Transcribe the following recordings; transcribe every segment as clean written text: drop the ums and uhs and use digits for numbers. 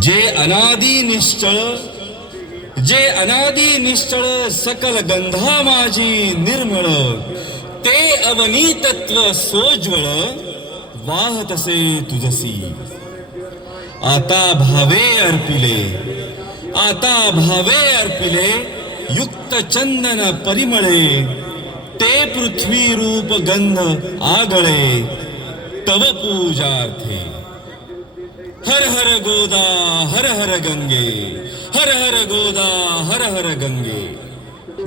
जे अनादि निश्चळ सकल गंधा माझी निर्मळ, ते अवनीतत्व सोज्वळ वाहतसे तुझसी. आता भावे अर्पिले युक्त चंदन परिमळे, ते पृथ्वी रूप गंध आगळे तव पूजार्थे. हर हर गोदा हर हर गंगे, हर हर गोदा हर हर गंगे.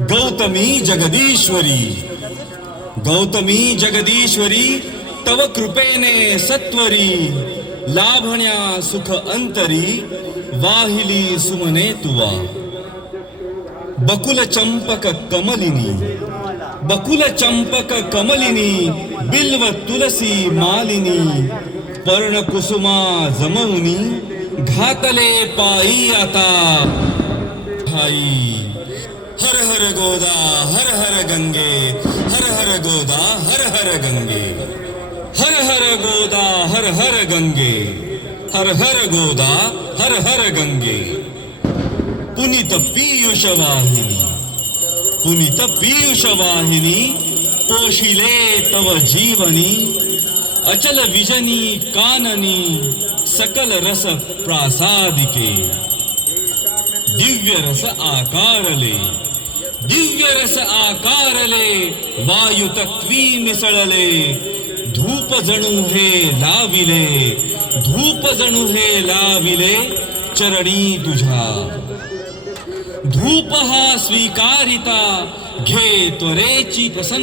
गौतमी जगदीश्वरी तव कृपेने सत्वरी, लाभण्या सुख अंतरी वाहिली सुमने तुवा. बकुल चंपक कमलिनी बिल्व तुलसी मालिनी, पर्ण कुसुमा जमवनी घातले पायी आता ठाई. हर हर गोदा हर हर गंगे, हर हर गोदा हर हर गंगे. हर हर गोदा हर हर गंगे, हर हर गोदा हर हर गंगे. पुनीत पीयूष वाहिनी पोशिले तव जीवनी, अचल विजनी काननी सकल रस प्रासादिके. दिव्य रस आकारले वायु तत्वी मिसळले, धूप जणू हे लाविले चरणी तुझ्या. धूप हा स्वीकारिता घे त्वरेची प्रसन्न